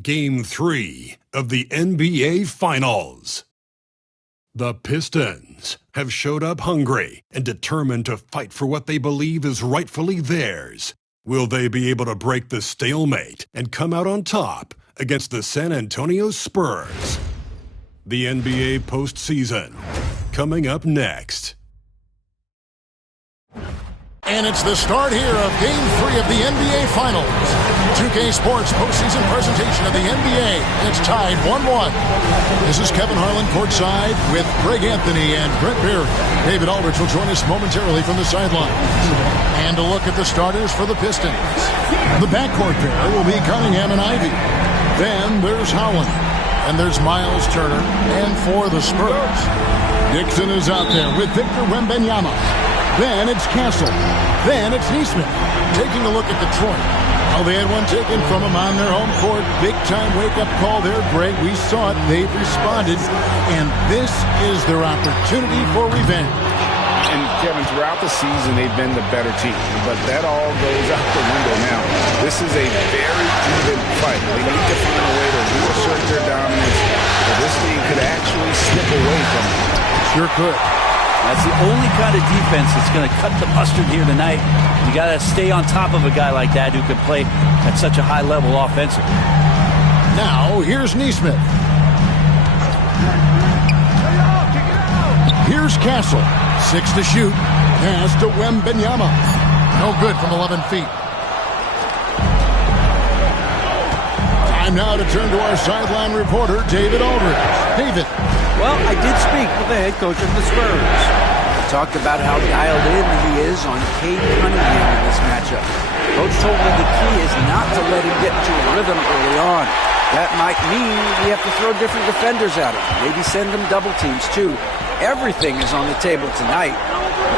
Game 3 of the NBA Finals. The Pistons have showed up hungry and determined to fight for what they believe is rightfully theirs. Will they be able to break the stalemate and come out on top against the San Antonio Spurs? The NBA postseason, coming up next. And it's the start here of Game 3 of the NBA Finals. 2K Sports postseason presentation of the NBA. It's tied 1-1. This is Kevin Harlan courtside with Greg Anthony and Brent Beard. David Aldridge will join us momentarily from the sidelines. And a look at the starters for the Pistons. The backcourt pair will be Cunningham and Ivy. Then there's Howland. And there's Miles Turner. And for the Spurs, Dixon is out there with Victor Wembanyama. Then it's Castle. Then it's Neesmith. Taking a look at Detroit. Oh, they had one taken from them on their home court. Big-time wake-up call there, Greg. We saw it. They've responded. And this is their opportunity for revenge. And, Kevin, throughout the season, they've been the better team. But that all goes out the window now. This is a very even fight. They need to find a way to reassert their dominance. But this team could actually slip away from them. Sure could. That's the only kind of defense that's going to cut the mustard here tonight. You got to stay on top of a guy like that who can play at such a high level offensively. Now, here's Neesmith. Here's Castle. 6 to shoot. Pass to Wembanyama. No good from 11 feet. Time now to turn to our sideline reporter, David Aldridge. David. Well, I did speak with the head coach of the Spurs. He talked about how dialed in he is on Cade Cunningham in this matchup. Coach told me the key is not to let him get into a rhythm early on. That might mean we have to throw different defenders at him. Maybe send them double teams, too. Everything is on the table tonight.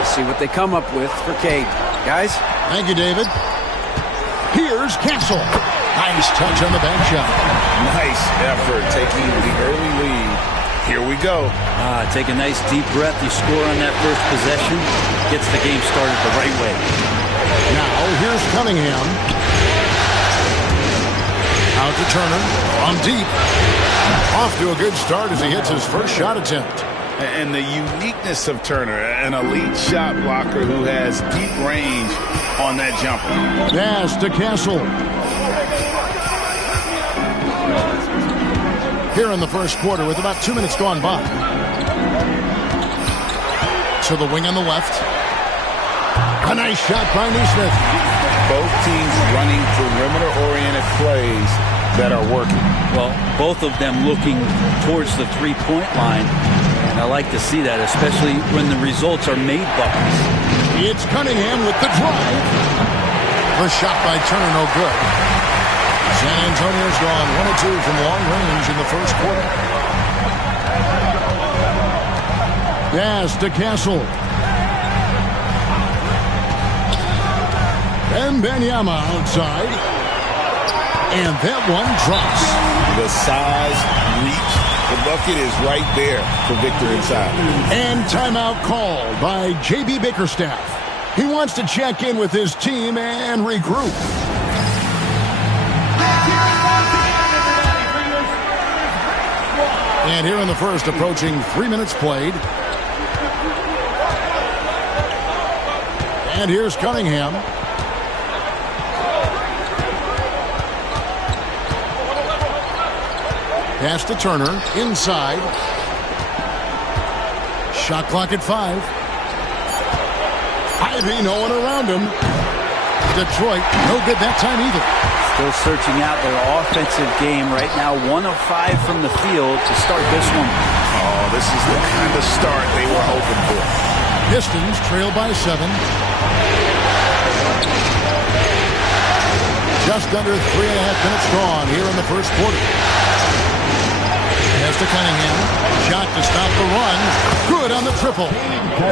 Let's see what they come up with for Cade. Guys? Thank you, David. Here's Castle. Nice touch on the bank shot. Nice effort taking the early lead. Here we go. Take a nice deep breath. You score on that first possession. Gets the game started the right way. Now, here's Cunningham. Out to Turner. On deep. Off to a good start as he hits his first shot attempt. And the uniqueness of Turner, an elite shot blocker who has deep range on that jumper. Pass to Castle. Here in the first quarter with about 2 minutes gone by. To the wing on the left. A nice shot by Neesmith. Both teams running perimeter-oriented plays that are working. Well, both of them looking towards the three-point line. And I like to see that, especially when the results are made buckets. It's Cunningham with the drive. The shot by Turner, no good. San Antonio's gone 1 of 2 from long range in the first quarter. Pass to Castle. Wembanyama outside. And that one drops. The size, reach, the bucket is right there for Victor inside. And timeout called by J.B. Bickerstaff. He wants to check in with his team and regroup. And here in the first, approaching 3 minutes played. And here's Cunningham. Pass to Turner, inside. Shot clock at 5. Ivy, no one around him. Detroit, no good that time either. Still searching out their offensive game right now. 1 of 5 from the field to start this one. Oh, this is the kind of start they were hoping for. Pistons trail by 7. Just under 3.5 minutes gone here in the first quarter. Pass to Cunningham. Shot to stop the run. Good on the triple.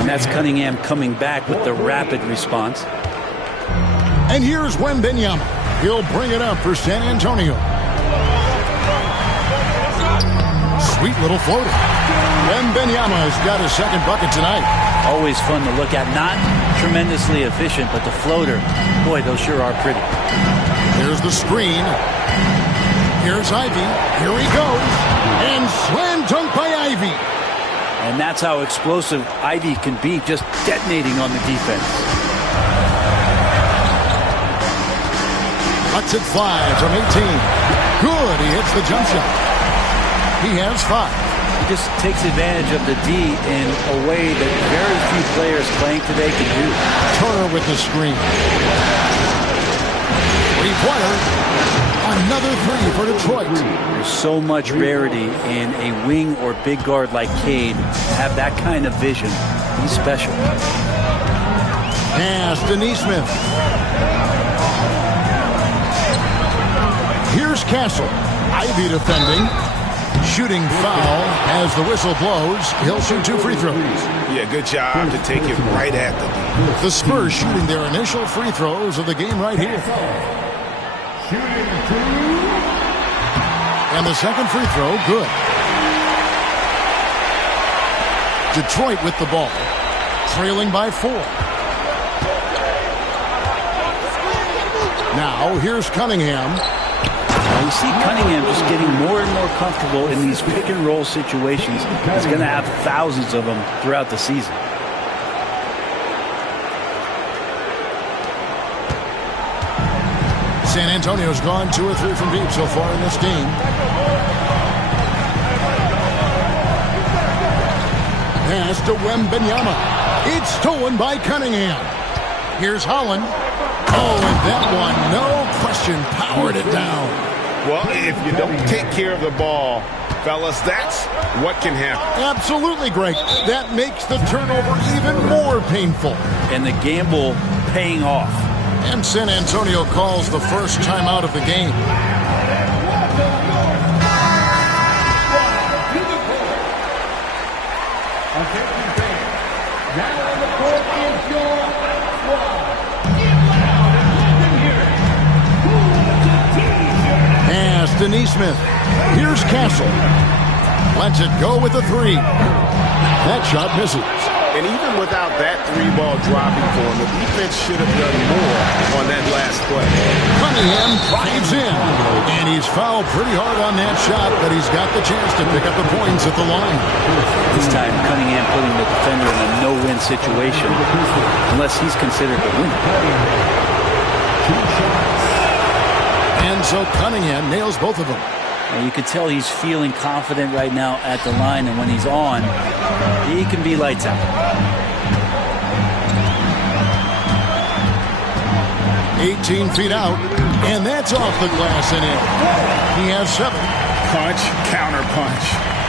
And that's Cunningham coming back with the rapid response. And here's Wembanyama. He'll bring it up for San Antonio. Sweet little floater. Wembanyama has got his second bucket tonight. Always fun to look at. Not tremendously efficient, but the floater, boy, those sure are pretty. There's the screen. Here's Ivy. Here he goes. And slam dunk by Ivy. And that's how explosive Ivy can be, just detonating on the defense. Cuts it 5 from 18. Good. He hits the jump shot. He has 5. He just takes advantage of the D in a way that very few players playing today can do. Turner with the screen. Three-pointer. Another 3 for Detroit. There's so much rarity in a wing or big guard like Cade to have that kind of vision. He's special. Pass to Neesmith. Here's Castle. Ivy defending. Shooting foul as the whistle blows. He'll shoot 2 free throws. Yeah, good job to take it right at the lead. The Spurs shooting their initial free throws of the game right here. And the second free throw, good. Detroit with the ball. Trailing by 4. Now, here's Cunningham. Now you see Cunningham just getting more and more comfortable in these pick and roll situations. He's going to have thousands of them throughout the season. San Antonio's gone 2 or 3 from deep so far in this game. Pass to Wembanyama. It's stolen by Cunningham. Here's Holland. Oh, and that one, no question, powered it down. Well, if you don't take care of the ball, fellas, that's what can happen. Absolutely, Greg. That makes the turnover even more painful. And the gamble paying off. And San Antonio calls the first timeout of the game. Pass to Neesmith. Here's Castle. Lets it go with the 3. That shot misses. And even without that 3-ball dropping for him, the defense should have done more on that last play. Cunningham drives in. And he's fouled pretty hard on that shot, but he's got the chance to pick up the points at the line. This time, Cunningham putting the defender in a no-win situation, unless he's considered the winner. And so Cunningham nails both of them. And you can tell he's feeling confident right now at the line, and when he's on, he can be lights out. 18 feet out, and that's off the glass and in. He has 7. Punch, counter punch.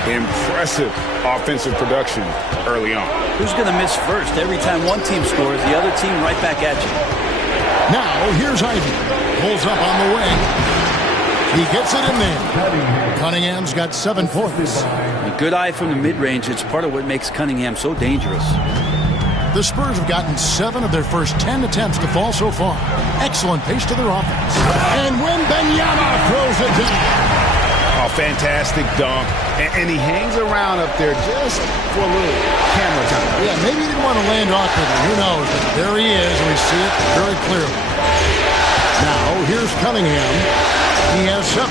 Impressive offensive production early on. Who's going to miss first? Every time one team scores, the other team right back at you. Now, here's Ivy. Pulls up on the wing. He gets it in there. Cunningham's got 7 points. A good eye from the mid-range. It's part of what makes Cunningham so dangerous. The Spurs have gotten 7 of their first 10 attempts to fall so far. Excellent pace to their offense. And Wembanyama throws it down. Oh, fantastic dunk. And he hangs around up there just for a little camera time. Yeah, maybe he didn't want to land awkwardly. Who knows? But there he is, and we see it very clearly. Now, here's Cunningham. He has 7.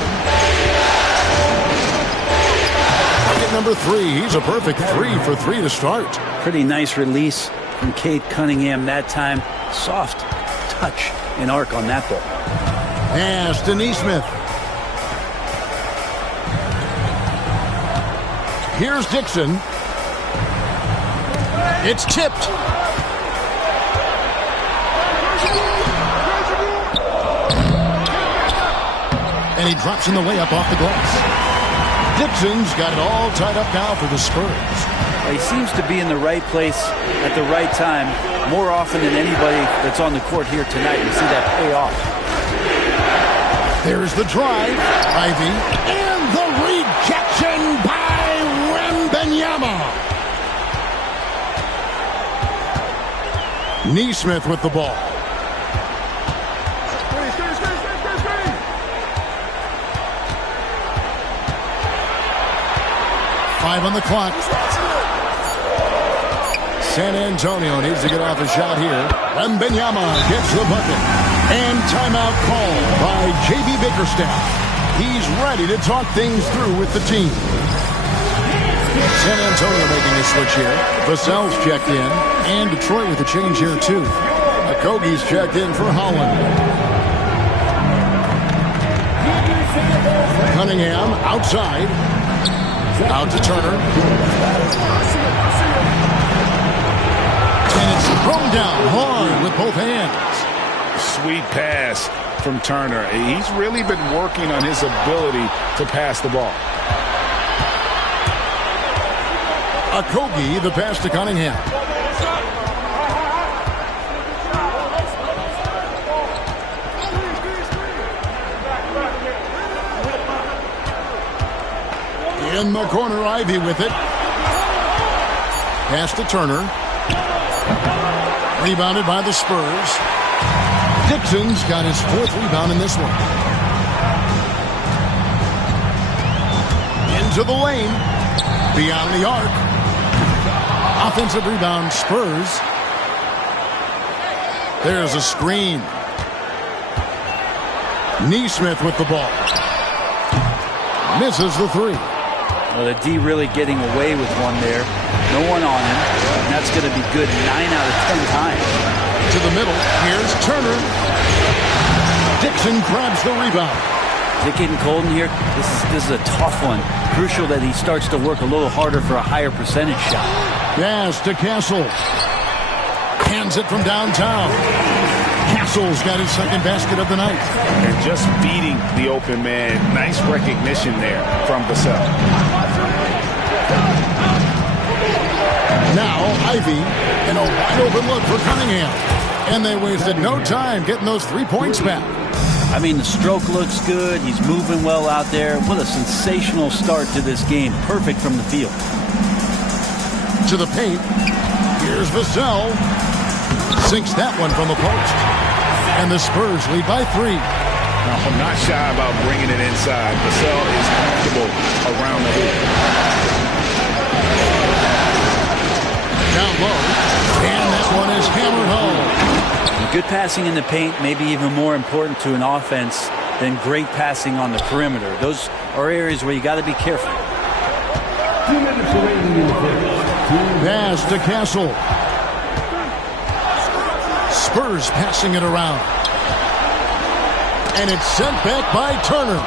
Bucket number 3. He's a perfect 3 for 3 to start. Pretty nice release from Cade Cunningham that time. Soft touch and arc on that ball. Pass to Neesmith. Here's Dixon. It's tipped. And he drops in the layup off the glass. Dixon's got it all tied up now for the Spurs. He seems to be in the right place at the right time more often than anybody that's on the court here tonight. You see that pay off. There's the drive. Ivy. And the rejection by Wembanyama. Neesmith with the ball. Five on the clock. San Antonio needs to get off a shot here. Wembanyama gets the bucket. And timeout called by J.B. Bickerstaff. He's ready to talk things through with the team. San Antonio making a switch here. Vassell's checked in. And Detroit with a change here, too. Okogie's checked in for Holland. Cunningham outside. Out to Turner. And it's thrown down hard with both hands. Sweet pass from Turner. He's really been working on his ability to pass the ball. Okogie, the pass to Cunningham. In the corner, Ivy with it. Pass to Turner. Rebounded by the Spurs. Dixon's got his 4th rebound in this one. Into the lane. Beyond the arc. Offensive rebound, Spurs. There's a screen. Neesmith with the ball. Misses the 3. Well, the D really getting away with one there. No one on him. And that's going to be good 9 out of 10 times. To the middle. Here's Turner. Dixon grabs the rebound. Is it getting cold in here? This is a tough one. Crucial that he starts to work a little harder for a higher percentage shot. Pass to Castle. Hands it from downtown. Castle's got his 2nd basket of the night. And just beating the open man. Nice recognition there from Vassell. Now Ivy in a wide open look for Cunningham. And they wasted no time getting those 3 points back. I mean, the stroke looks good. He's moving well out there. What a sensational start to this game. Perfect from the field. To the paint. Here's Vassell. Sinks that one from the post. And the Spurs lead by 3. No, I'm not shy about bringing it inside. Vassell is comfortable around the hoop. Down low. And that one is hammered home. Good passing in the paint, maybe even more important to an offense than great passing on the perimeter. Those are areas where you got to be careful. 2 minutes remaining in the first. Pass to Castle. Spurs passing it around. And it's sent back by Turner.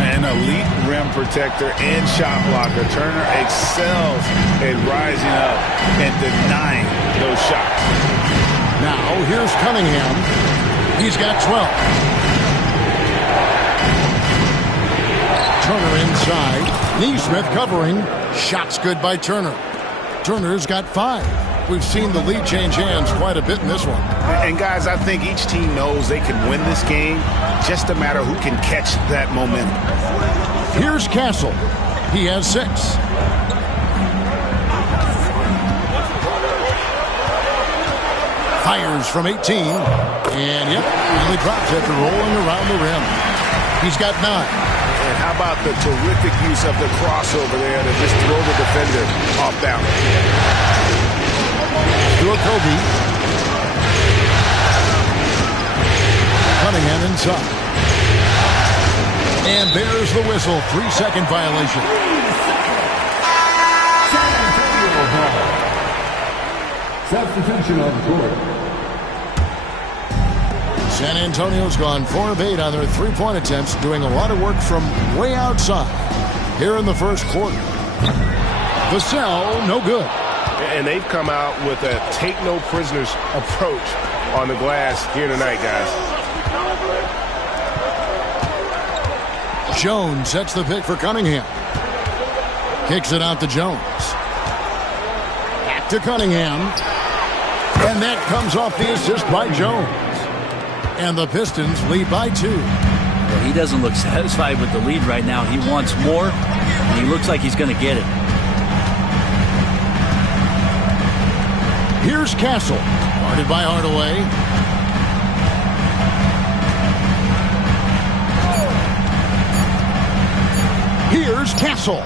An elite rim protector and shot blocker. Turner excels at rising up and denying those shots. Now, here's Cunningham. He's got 12. Turner inside. Neesmith covering. Shots good by Turner. Turner's got 5. We've seen the lead change hands quite a bit in this one. And, guys, I think each team knows they can win this game. Just a matter who can catch that momentum. Here's Castle. He has 6. Fires from 18. And, yep, really drops after rolling around the rim. He's got 9. And how about the terrific use of the crossover there to just throw the defender off balance. To Okogie. Cunningham inside. And there's the whistle. 3-second violation. Substitution on the court. San Antonio's gone 4 of 8 on their 3-point attempts, doing a lot of work from way outside here in the first quarter. Vassell, no good. And they've come out with a take-no-prisoners approach on the glass here tonight, guys. Jones sets the pick for Cunningham. Kicks it out to Jones. Back to Cunningham. And that comes off the assist by Jones. And the Pistons lead by 2. Well, he doesn't look satisfied with the lead right now. He wants more, and he looks like he's going to get it. Here's Castle. Guarded by Hardaway. Here's Castle.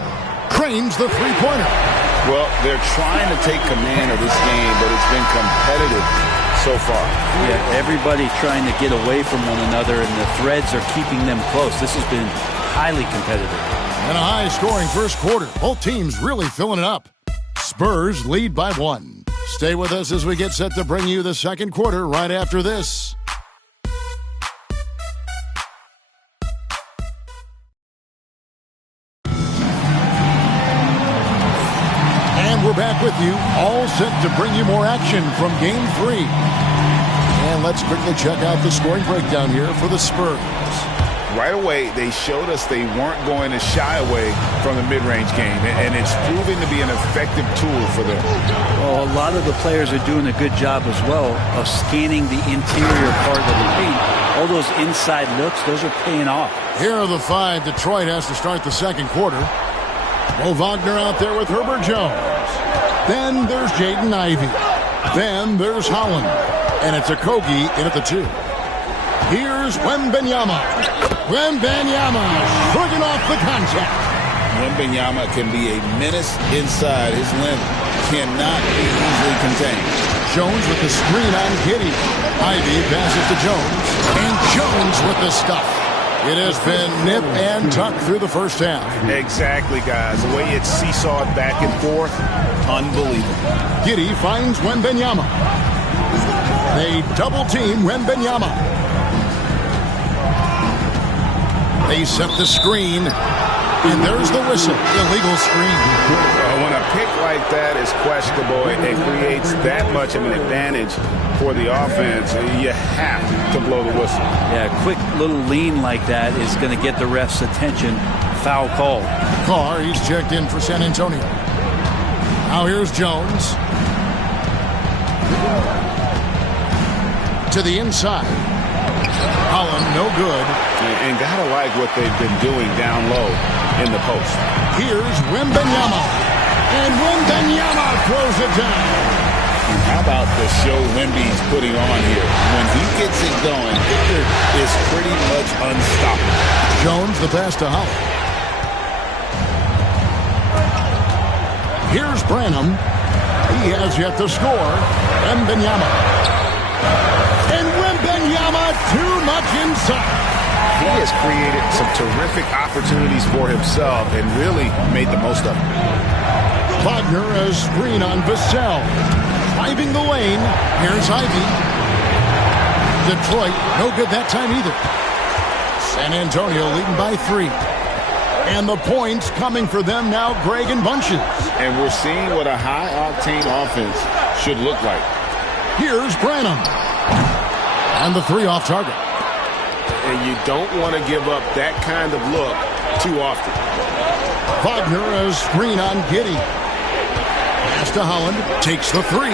Cranes the three-pointer. Well, they're trying to take command of this game, but it's been competitive so far. Yeah, everybody trying to get away from one another, and the threads are keeping them close. This has been highly competitive. And a high-scoring first quarter. Both teams really filling it up. Spurs lead by 1. Stay with us as we get set to bring you the second quarter right after this. And we're back with you, all set to bring you more action from Game 3. And let's quickly check out the scoring breakdown here for the Spurs. Right away, they showed us they weren't going to shy away from the mid-range game, and it's proving to be an effective tool for them. Well, a lot of the players are doing a good job as well of scanning the interior part of the paint. All those inside looks, those are paying off. Here are the 5 Detroit has to start the second quarter. Mo Wagner out there with Herbert Jones. Then there's Jaden Ivey. Then there's Holland. And it's Okogie in at the 2. Here's Wembanyama. Wembanyama shrugging off the contact. Wembanyama can be a menace inside. His length cannot be easily contained. Jones with the screen on Giddey. Ivey passes to Jones. And Jones with the stuff. It has been nip and tuck through the first half. Exactly, guys. The way it's seesawed back and forth, unbelievable. Giddey finds Wembanyama. They double-team Wembanyama. They set the screen, and there's the whistle. Illegal screen. When a pick like that is questionable, it creates that much of an advantage for the offense. You have to blow the whistle. Yeah, a quick little lean like that is going to get the ref's attention. Foul call. Carr, he's checked in for San Antonio. Now here's Jones. To the inside. Holland, no good. And gotta like what they've been doing down low in the post. Here's Wembanyama. And Wembanyama throws it down. How about the show Wemby's putting on here? When he gets it going, Victor is pretty much unstoppable. Jones, the pass to Holland. Here's Branham. He has yet to score. Wembanyama. And Wembanyama too much inside. He has created some terrific opportunities for himself and really made the most of them. Wagner a screen on Vassell. Driving the lane. Here's Ivey. Detroit, no good that time either. San Antonio leading by 3. And the points coming for them now, Greg in bunches. And we're seeing what a high-octane offense should look like. Here's Branham. And the 3 off target. And you don't want to give up that kind of look too often. Wagner a screen on Giddey. Pass to Holland. Takes the 3.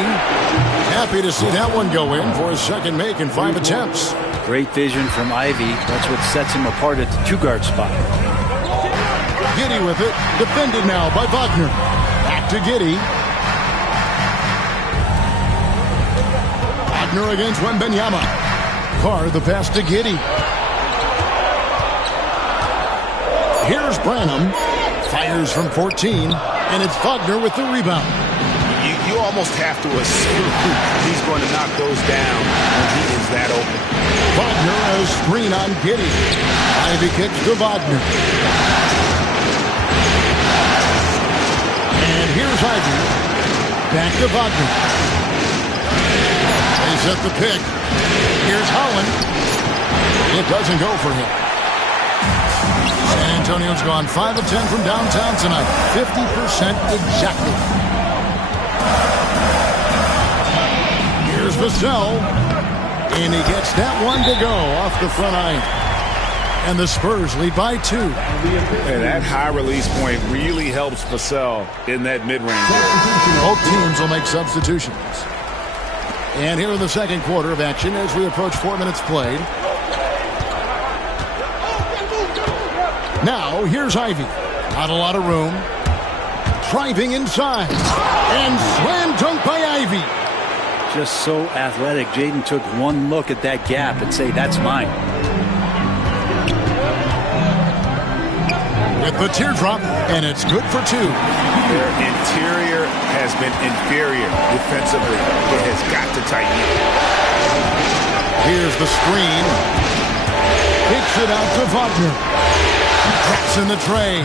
Happy to see that one go in for his second make in 5 attempts. Great vision from Ivey. That's what sets him apart at the 2-guard spot. Giddey with it. Defended now by Wagner. Back to Giddey. Wagner against Wembanyama. Carr the pass to Giddey. Here's Branham. Fires from 14. And it's Wagner with the rebound. You almost have to assume he's going to knock those down when he is that open. Wagner a screen on Giddey. Ivey kicks to Wagner. And here's Ivey. Back to Wagner. They set the pick. Here's Holland. It doesn't go for him. San Antonio's gone 5 of 10 from downtown tonight. 50% exactly. Here's Vassell. And he gets that one to go off the front iron. And the Spurs lead by 2. And that high release point really helps Vassell in that mid-range. Both teams will make substitutions. And here in the second quarter of action as we approach 4 minutes played. Now, here's Ivey. Not a lot of room. Driving inside. And slam dunk by Ivey. Just so athletic. Jaden took one look at that gap and say, that's mine. With the teardrop, and it's good for 2. Their interior has been inferior defensively. It has got to tighten up. Here's the screen. Kicks it out to Wagner. That's in the tray.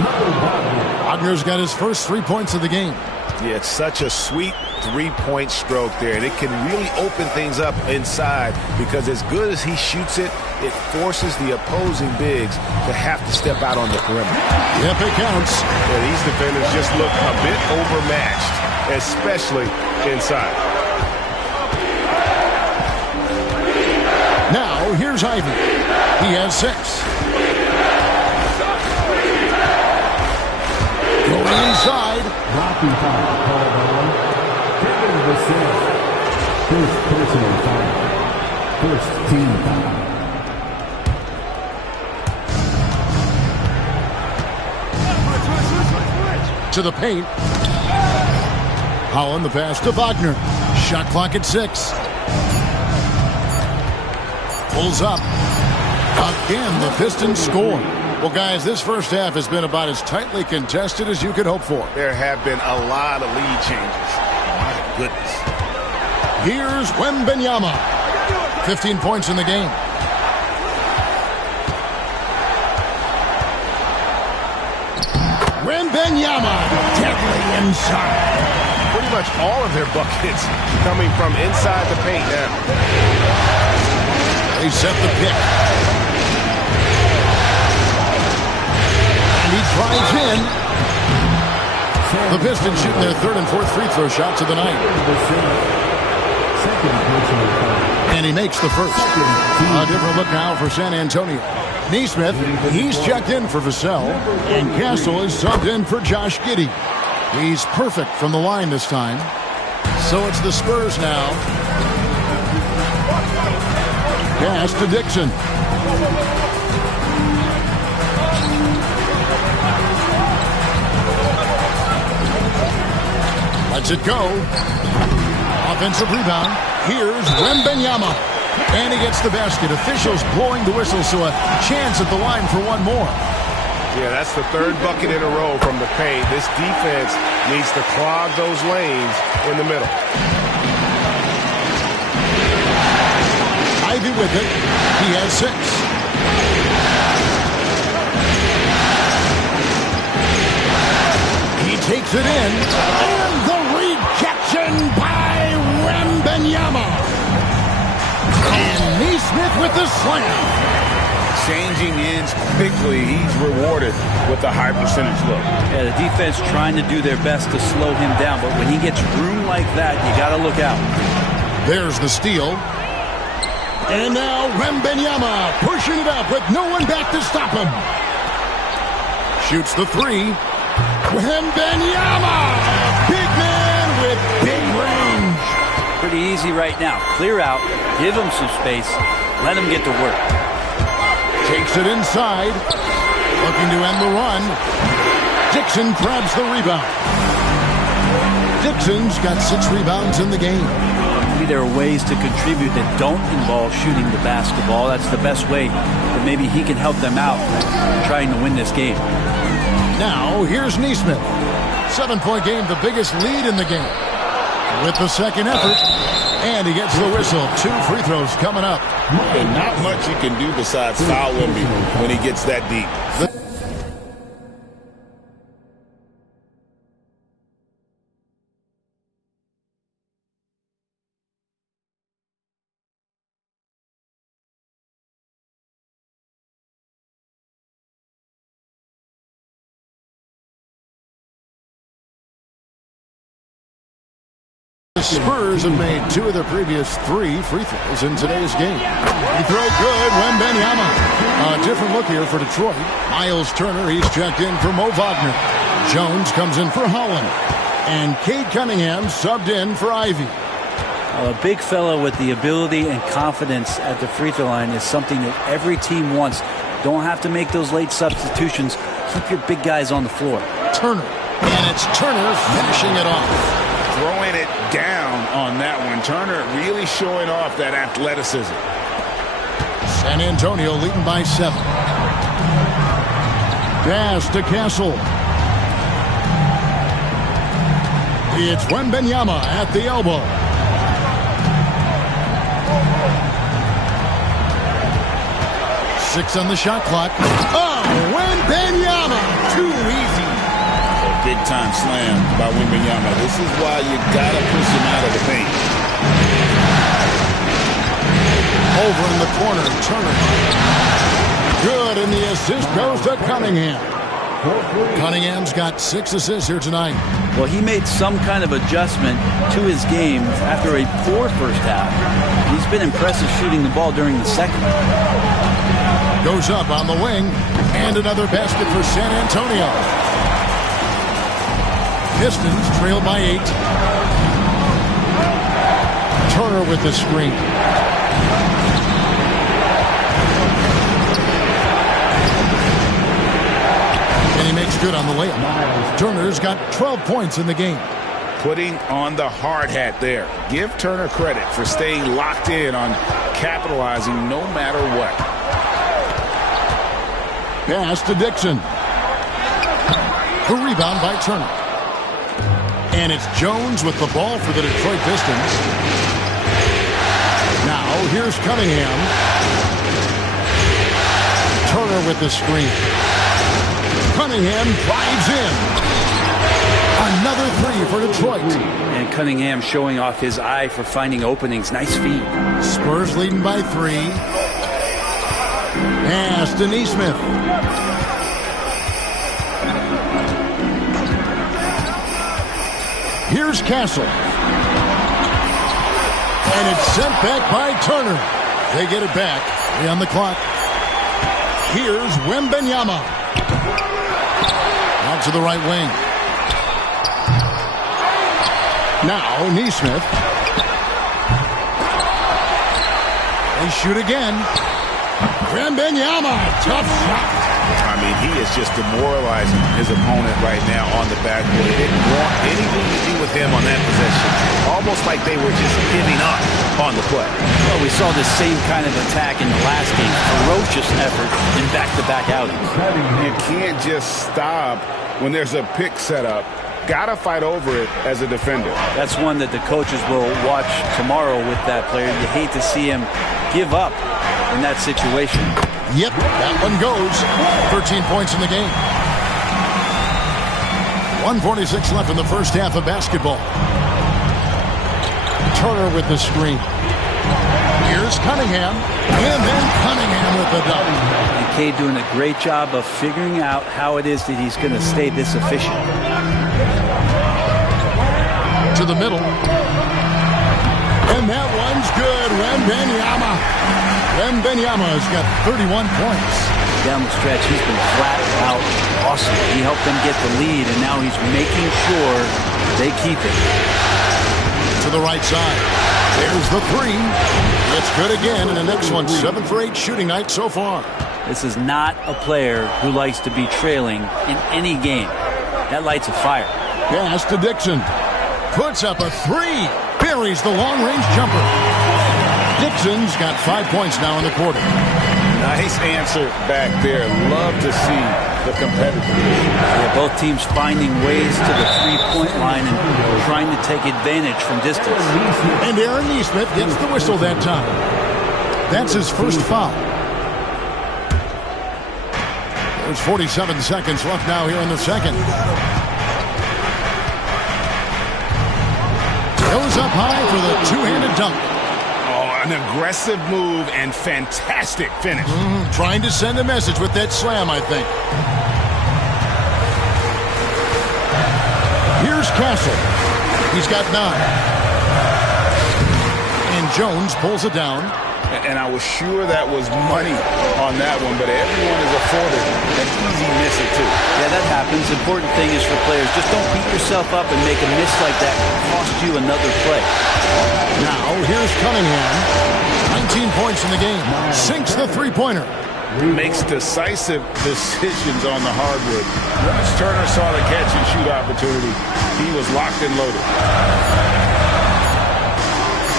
Wagner's got his first 3 points of the game. Yeah, it's such a sweet three-point stroke there, and it can really open things up inside because as good as he shoots it, it forces the opposing bigs to have to step out on the perimeter. Yep, it counts. Yeah, these defenders just look a bit overmatched, especially inside. Now, here's Ivy. He has 6. Going inside. Blocking foul called on Det Vs San. First personal foul. First team foul. To the paint. Holland the pass to Wagner. Shot clock at 6. Pulls up. Again, the Pistons score. Well, guys, this first half has been about as tightly contested as you could hope for. There have been a lot of lead changes. My goodness. Here's Wembanyama. 15 points in the game. Wembanyama, deadly inside. Pretty much all of their buckets coming from inside the paint now. They set the pick. And he drives in. The Pistons shooting their third and fourth free throw shots of the night. And he makes the first. A different look now for San Antonio. Neesmith, he's checked in for Vassell. And Castle is subbed in for Josh Giddey. He's perfect from the line this time. So it's the Spurs now. Pass to Dixon. Lets it go. Offensive rebound. Here's Wembanyama. And he gets the basket. Officials blowing the whistle, so a chance at the line for one more. Yeah, that's the third bucket in a row from the paint. This defense needs to clog those lanes in the middle. Ivy with it. He has 6. He takes it in. And the rejection by Wembanyama. And Neesmith with the slam. Changing ends quickly. He's rewarded with a high percentage look. Yeah, the defense trying to do their best to slow him down, but when he gets room like that, you got to look out. There's the steal. And now Wembanyama pushing it up with no one back to stop him. Shoots the 3. Wembanyama! Big man with big range. Pretty easy right now. Clear out, give him some space, let him get to work. Takes it inside. Looking to end the run. Dixon grabs the rebound. Dixon's got 6 rebounds in the game. Maybe there are ways to contribute that don't involve shooting the basketball. That's the best way that maybe he can help them out trying to win this game. Now, here's Neesmith. 7-point game, the biggest lead in the game. With the second effort. And he gets the whistle. 2 free throws coming up. And not much you can do besides foul Wemby when he gets that deep. The Spurs have made 2 of their previous 3 free throws in today's game. He throw good, Wembanyama. A different look here for Detroit. Miles Turner, he's checked in for Mo Wagner. Jones comes in for Holland. And Cade Cunningham subbed in for Ivy. A big fella with the ability and confidence at the free throw line is something that every team wants. Don't have to make those late substitutions. Keep your big guys on the floor. Turner. And it's Turner finishing it off. Throwing it down on that one. Turner really showing off that athleticism. San Antonio leading by 7. Pass to Castle. It's Wembanyama at the elbow. Six on the shot clock. Oh, Wembanyama, too easy. A big-time slam by Wembanyama. This is why you got to push him out of the paint. Over in the corner, Turner. Good, and the assist goes to Cunningham. Cunningham's got 6 assists here tonight. Well, he made some kind of adjustment to his game after a poor first half. He's been impressive shooting the ball during the second. Goes up on the wing, and another basket for San Antonio. Pistons trail by 8. Turner with the screen. And he makes good on the layup. Turner's got 12 points in the game. Putting on the hard hat there. Give Turner credit for staying locked in on capitalizing no matter what. Pass to Dixon. The rebound by Turner. And it's Jones with the ball for the Detroit Pistons. Now here's Cunningham. Turner with the screen. Cunningham drives in. Another 3 for Detroit. And Cunningham showing off his eye for finding openings. Nice feed. Spurs leading by 3. Pass to Nesmith. Here's Castle. And it's sent back by Turner. They get it back. 3 on the clock. Here's Wembanyama. Out to the right wing. Now Nesmith. They shoot again. Wembanyama. Tough shot. I mean, he is just demoralizing his opponent right now on the backboard. They didn't want anything to do with him on that possession. Almost like they were just giving up on the play. Well, we saw this same kind of attack in the last game. Ferocious effort in back-to-back outings. You can't just stop when there's a pick set up. Gotta fight over it as a defender. That's one that the coaches will watch tomorrow with that player. You hate to see him give up in that situation. Yep, that one goes. 13 points in the game. 1:46 left in the first half of basketball. Turner with the screen. Here's Cunningham. And then Cunningham with the dunk. And Cade doing a great job of figuring out how it is that he's going to stay this efficient. To the middle. And that one's good. Wembanyama. Wembanyama's got 31 points. Down the stretch, he's been flat out awesome. He helped them get the lead, and now he's making sure they keep it. To the right side. There's the 3. It's good again, and the next one, 7 for 8 shooting night so far. This is not a player who likes to be trailing in any game. That lights a fire. Pass to Dixon. Puts up a 3. Buries the long-range jumper. Dixon's got 5 points now in the quarter. Nice answer back there. Love to see the competitiveness. Yeah, both teams finding ways to the three-point line and trying to take advantage from distance. And Aaron Nesmith gets the whistle that time. That's his first foul. There's 47 seconds left now here in the second. Goes up high for the two-handed dunk. An aggressive move and fantastic finish. Trying to send a message with that slam, I think. Here's Castle. He's got 9. And Jones pulls it down. And I was sure that was money on that one, but everyone is afforded an easy miss or two. Yeah, that happens. Important thing is for players, just don't beat yourself up and make a miss like that. Cost you another play. Now, here's Cunningham. 19 points in the game. Sinks the three-pointer. Makes decisive decisions on the hardwood. Once Turner saw the catch-and-shoot opportunity, he was locked and loaded.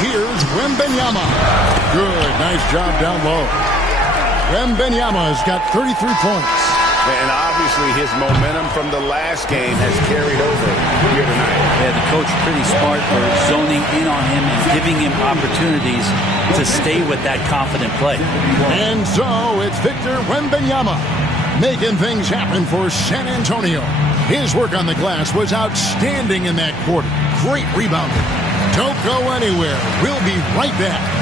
Here's Wembanyama. Good, nice job down low. Wembanyama's got 33 points. And obviously his momentum from the last game has carried over here tonight. Yeah, the coach pretty smart for zoning in on him and giving him opportunities to stay with that confident play. And so it's Victor Wembanyama. making things happen for San Antonio. His work on the glass was outstanding in that quarter. Great rebounding. Don't go anywhere. We'll be right back.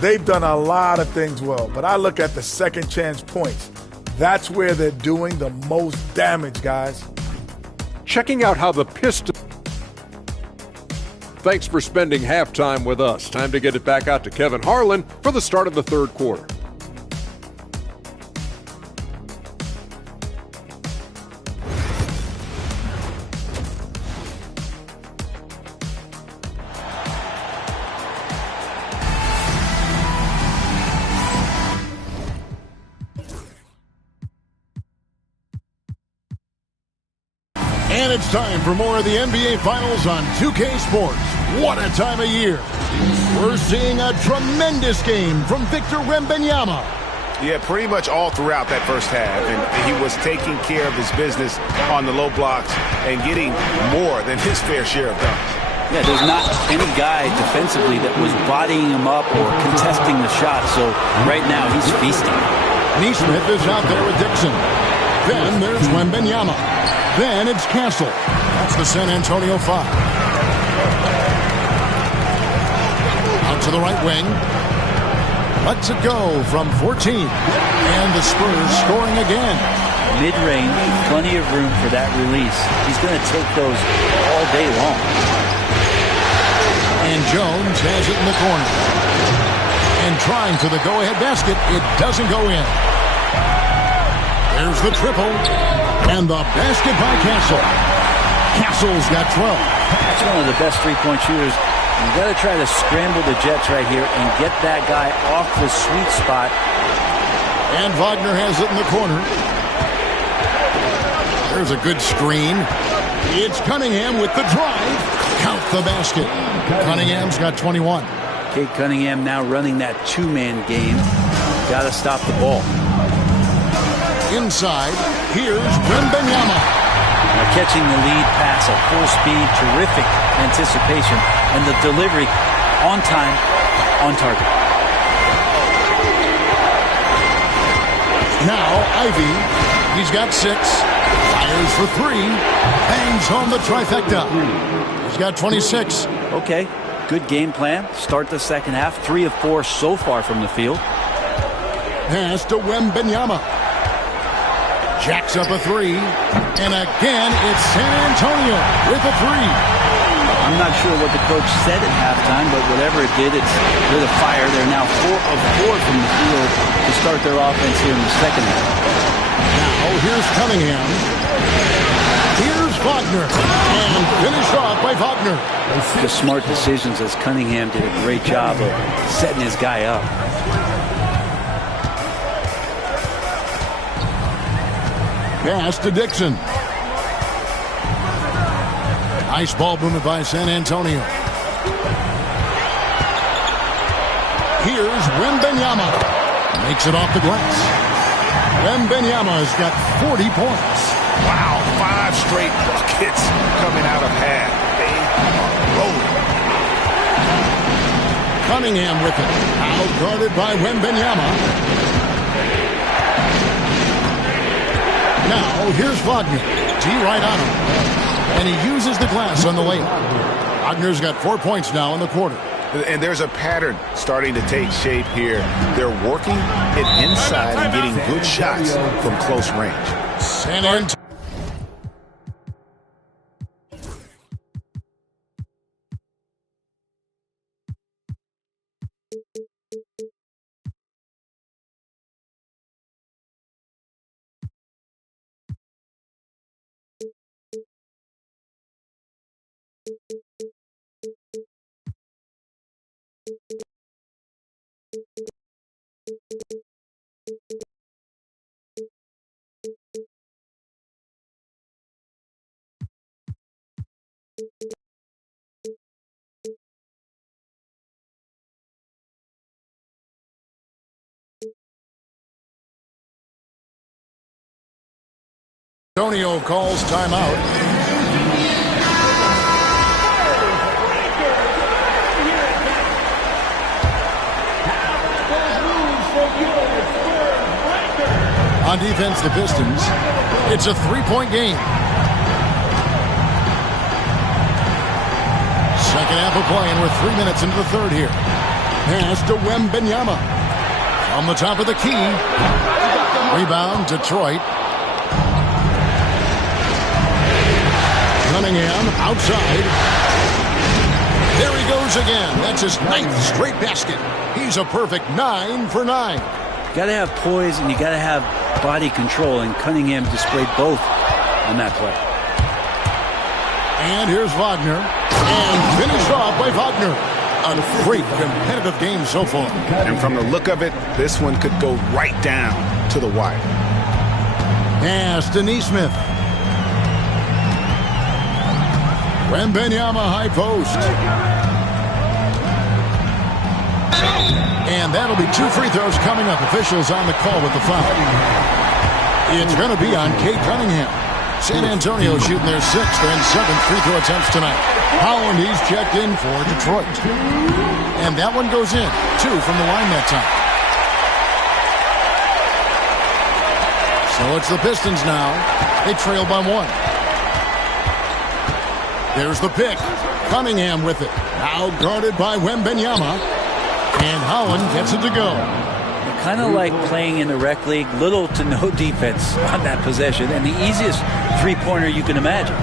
They've done a lot of things well, but I look at the second chance points. That's where they're doing the most damage, guys. Checking out how the Pistons... Thanks for spending halftime with us. Time to get it back out to Kevin Harlan for the start of the third quarter. And it's time for more of the NBA Finals on 2K Sports. What a time of year. We're seeing a tremendous game from Victor Wembanyama. Yeah, pretty much all throughout that first half. And he was taking care of his business on the low blocks and getting more than his fair share of dunks. Yeah, there's not any guy defensively that was bodying him up or contesting the shot. So right now he's feasting. Neesmith is out there with Dixon. Then there's Wembanyama. Then it's Castle. That's the San Antonio 5. Out to the right wing. Lets it go from 14. And the Spurs scoring again. Mid-range, plenty of room for that release. He's going to take those all day long. And Jones has it in the corner. And trying for the go-ahead basket. It doesn't go in. There's the triple. And the basket by Castle. Castle's got 12. That's one of the best three-point shooters. You've got to try to scramble the Jets right here and get that guy off the sweet spot. And Wagner has it in the corner. There's a good screen. It's Cunningham with the drive. Count the basket. Cunningham's got 21. Kate Cunningham now running that two-man game. Got to stop the ball. Inside, here's Wembanyama. Now catching the lead pass at full speed, terrific anticipation, and the delivery on time, on target. Now Ivy, he's got 6, fires for 3, bangs home the trifecta. He's got 26. Okay, good game plan. Start the second half, 3 of 4 so far from the field. Pass to Wembanyama. Jacks up a 3, and again it's San Antonio with a 3. I'm not sure what the coach said at halftime, but whatever it did, it's lit a fire. They're now 4 of 4 from the field to start their offense here in the second half. Now here's Cunningham. Here's Wagner, and finished off by Wagner. The smart decisions as Cunningham did a great job of setting his guy up. Pass to Dixon. Nice ball movement by San Antonio. Here's Wembanyama. Makes it off the glass. Wembanyama's got 40 points. Wow, 5 straight buckets coming out of half. They are rolling. Cunningham with it. Out guarded by Wembanyama. Now, here's Wagner. T right on him. And he uses the glass on the layup. Wagner's got 4 points now in the quarter. And there's a pattern starting to take shape here. They're working it inside and getting good shots from close range. San Antonio. Antonio calls timeout. On defense, the Pistons, it's a three-point game. Second half of play, and we're 3 minutes into the third here. Pass to Wembanyama. From the top of the key. Rebound, Detroit. Cunningham outside. There he goes again. That's his 9th straight basket. He's a perfect 9 for 9. You got to have poise and you got to have body control, and Cunningham displayed both on that play. And here's Wagner. And finished off by Wagner. A great competitive game so far. And from the look of it, this one could go right down to the wire. Pass to Nesmith. Wembanyama high post. And that'll be 2 free throws coming up. Officials on the call with the foul. It's going to be on Kate Cunningham. San Antonio shooting their 6th and 7th free throw attempts tonight. Holland, he's checked in for Detroit. And that one goes in. 2 from the line that time. So it's the Pistons now. They trail by 1. There's the pick. Cunningham with it. Now guarded by Wembanyama. And Holland gets it to go. Kind of like playing in the rec league, little to no defense on that possession, and the easiest three-pointer you can imagine.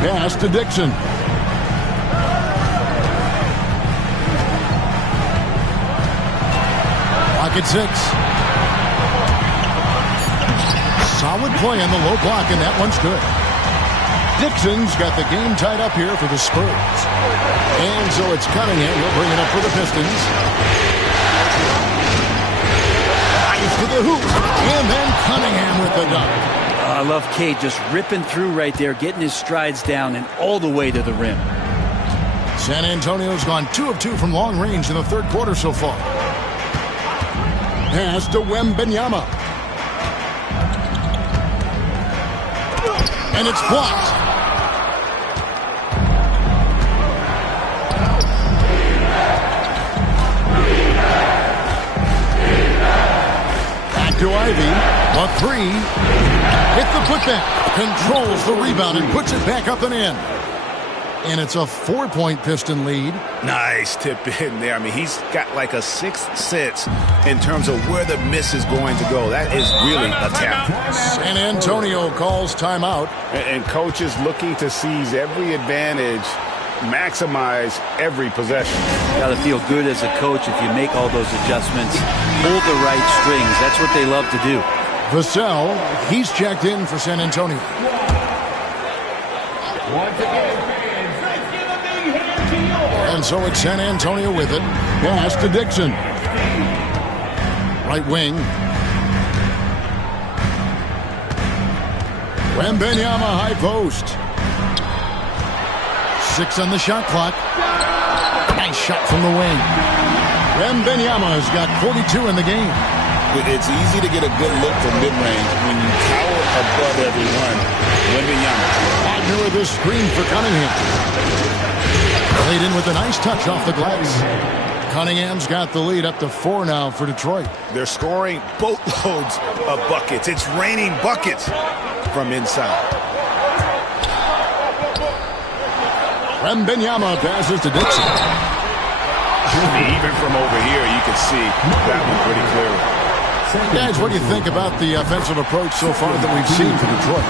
Pass to Dixon. Pocket 6. Solid play on the low block, and that one's good. Dixon's got the game tied up here for the Spurs. And so it's Cunningham. He'll bring it up for the Pistons. Nice to the hoop. And then Cunningham with the dunk. I love Cade just ripping through right there, getting his strides down and all the way to the rim. San Antonio's gone 2 of 2 from long range in the third quarter so far. Pass to Wembanyama. And it's blocked. To Ivy, a 3, hit the putback, controls the rebound and puts it back up and in. And it's a 4-point Piston lead. Nice tip in there. I mean, he's got like a 6th sense in terms of where the miss is going to go. That is really a talent. San Antonio calls timeout. And coach is looking to seize every advantage, maximize every possession. Got to feel good as a coach if you make all those adjustments. Pull the right strings. That's what they love to do. Vassell, he's checked in for San Antonio. And so it's San Antonio with it. Pass to Dixon. Right wing. Wembanyama high post. 6 on the shot clock. Nice shot from the wing. Wembanyama has got 42 in the game. It's easy to get a good look from mid-range when you tower above everyone. Wembanyama. Wagner with a screen for Cunningham. Played in with a nice touch off the glass. Cunningham's got the lead up to 4 now for Detroit. They're scoring boatloads of buckets. It's raining buckets from inside. Wembanyama passes to Dixon. Even from over here, you can see that one pretty clearly. Guys, what do you think about the offensive approach so far that we've seen for Detroit?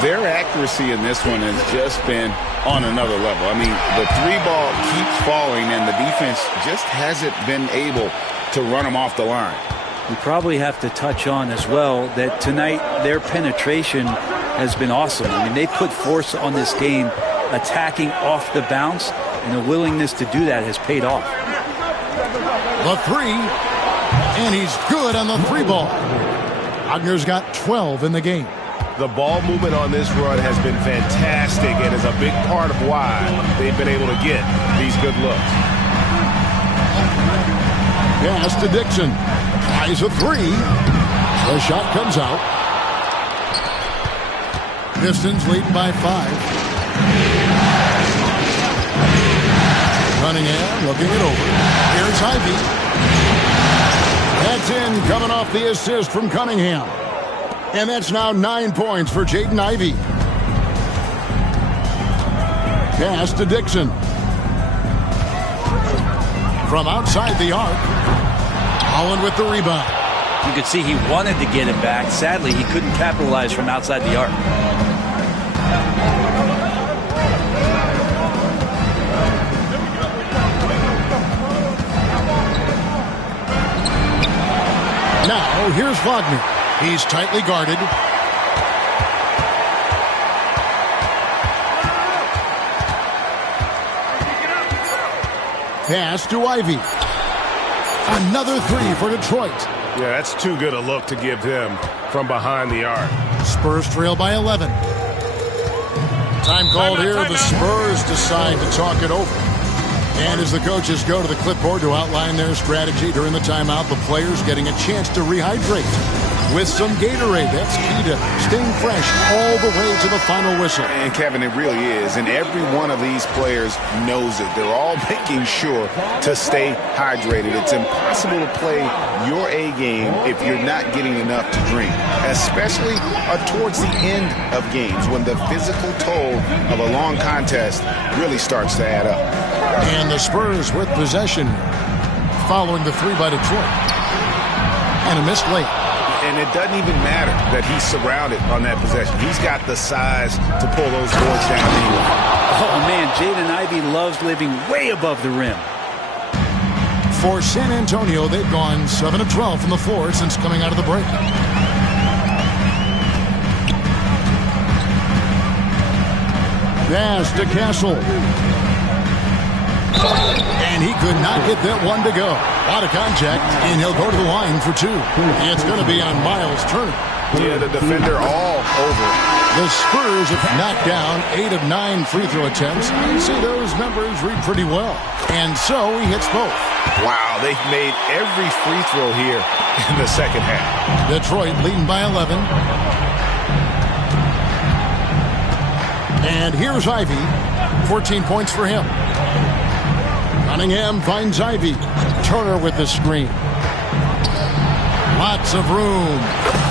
Their accuracy in this one has just been on another level. I mean, the 3-ball keeps falling, and the defense just hasn't been able to run them off the line. We probably have to touch on as well that tonight their penetration has been awesome. I mean, they put force on this game, attacking off the bounce, and the willingness to do that has paid off. The 3, and he's good on the 3-ball. Wagner's got 12 in the game. The ball movement on this run has been fantastic and is a big part of why they've been able to get these good looks. Pass to Dixon. Tries a 3. The shot comes out. Pistons lead by 5. Cunningham looking it over. Here's Ivy. That's in, coming off the assist from Cunningham. And that's now 9 points for Jaden Ivey. Pass to Dixon. From outside the arc, Holland with the rebound. You could see he wanted to get it back. Sadly, he couldn't capitalize from outside the arc. Now, here's Wagner. He's tightly guarded. Pass to Ivey. Another three for Detroit. Yeah, that's too good a look to give him from behind the arc. Spurs trail by 11. Time called here. The Spurs decide to talk it over. And as the coaches go to the clipboard to outline their strategy during the timeout, the players getting a chance to rehydrate with some Gatorade. That's key to staying fresh all the way to the final whistle. And Kevin, it really is. And every one of these players knows it. They're all making sure to stay hydrated. It's impossible to play your A game if you're not getting enough to drink, especially towards the end of games when the physical toll of a long contest really starts to add up. And the Spurs with possession following the three by Detroit. And a missed late. And it doesn't even matter that he's surrounded on that possession. He's got the size to pull those boards down anyway. Oh, man, Jaden Ivey loves living way above the rim. For San Antonio, they've gone 7 of 12 from the floor since coming out of the break. Pass to Castle. And he could not get that one to go. Out of contact, and he'll go to the line for two. It's going to be on Miles Turner. Yeah, the defender all over. The Spurs have knocked down 8 of 9 free throw attempts. You see those numbers read pretty well. And so he hits both. Wow, they've made every free throw here in the second half. Detroit leading by 11. And here's Ivey. 14 points for him. Cunningham finds Ivey. Turner with the screen. Lots of room.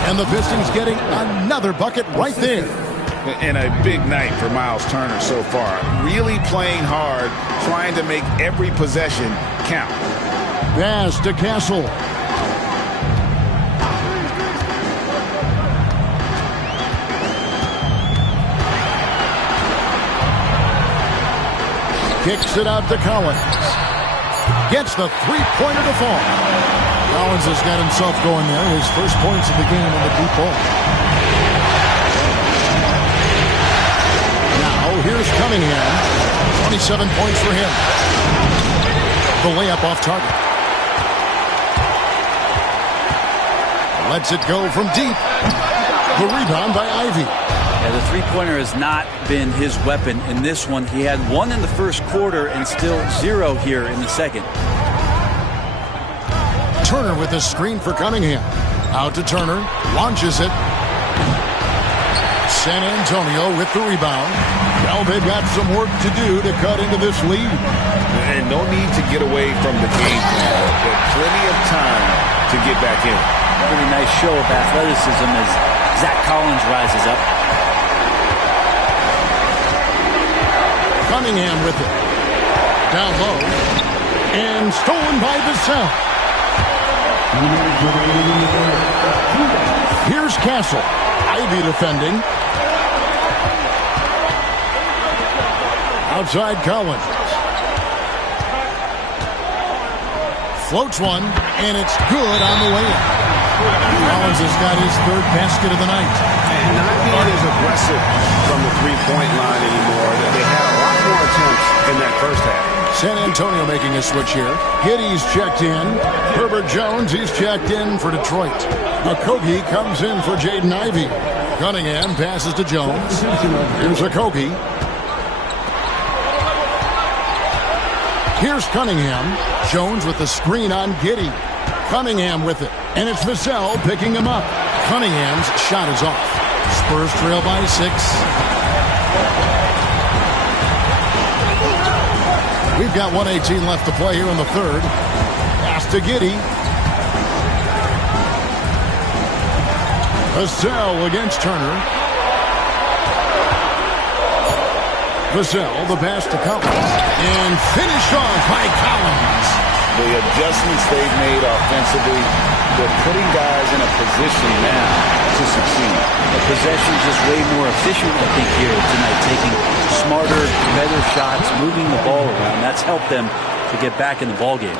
And the Pistons getting another bucket right there. And a big night for Miles Turner so far. Really playing hard, trying to make every possession count. Pass to Castle. Kicks it out to Collins. Gets the three-pointer to fall. Collins has got himself going there. His first points of the game on the deep ball. Now, here's Cunningham. 27 points for him. The layup off target. Lets it go from deep. The rebound by Ivey. Yeah, the three-pointer has not been his weapon in this one. He had one in the first quarter and still 0 here in the second. Turner with a screen for Cunningham. Out to Turner. Launches it. San Antonio with the rebound. Well, they've got some work to do to cut into this lead. And no need to get away from the game plan. There's plenty of time to get back in. Really nice show of athleticism as Zach Collins rises up. Cunningham with it. Down low. And stolen by Vassell. Here's Castle. Ivey defending. Outside Collins. Floats one, and it's good on the way in. Collins has got his third basket of the night. And not being as aggressive from the three-point line anymore. They had a lot more attempts in that first half. San Antonio making a switch here. Giddey's checked in. Herbert Jones, he's checked in for Detroit. Okogie comes in for Jaden Ivey. Cunningham passes to Jones. Here's Okogie. Here's Cunningham. Jones with the screen on Giddey. Cunningham with it. And it's Vassell picking him up. Cunningham's shot is off. Spurs trail by 6. We've got 1:18 left to play here in the third. Pass to Giddey. Vassell against Turner. Vassell, the pass to Collins. And finished off by Collins. The adjustments they've made offensively, they're putting guys in a position now to succeed. The possession just way more efficient, I think, here tonight, taking smarter, better shots, moving the ball around. That's helped them to get back in the ballgame.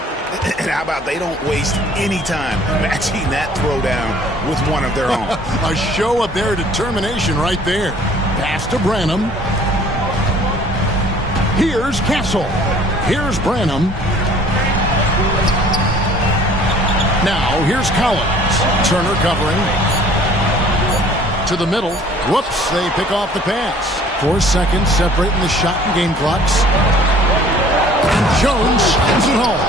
And how about they don't waste any time matching that throwdown with one of their own? A show of their determination right there. Pass to Branham. Here's Castle. Here's Branham. Now, here's Collins. Turner covering. To the middle. Whoops, they pick off the pass. 4 seconds separating the shot and game clocks. And Jones slams it home.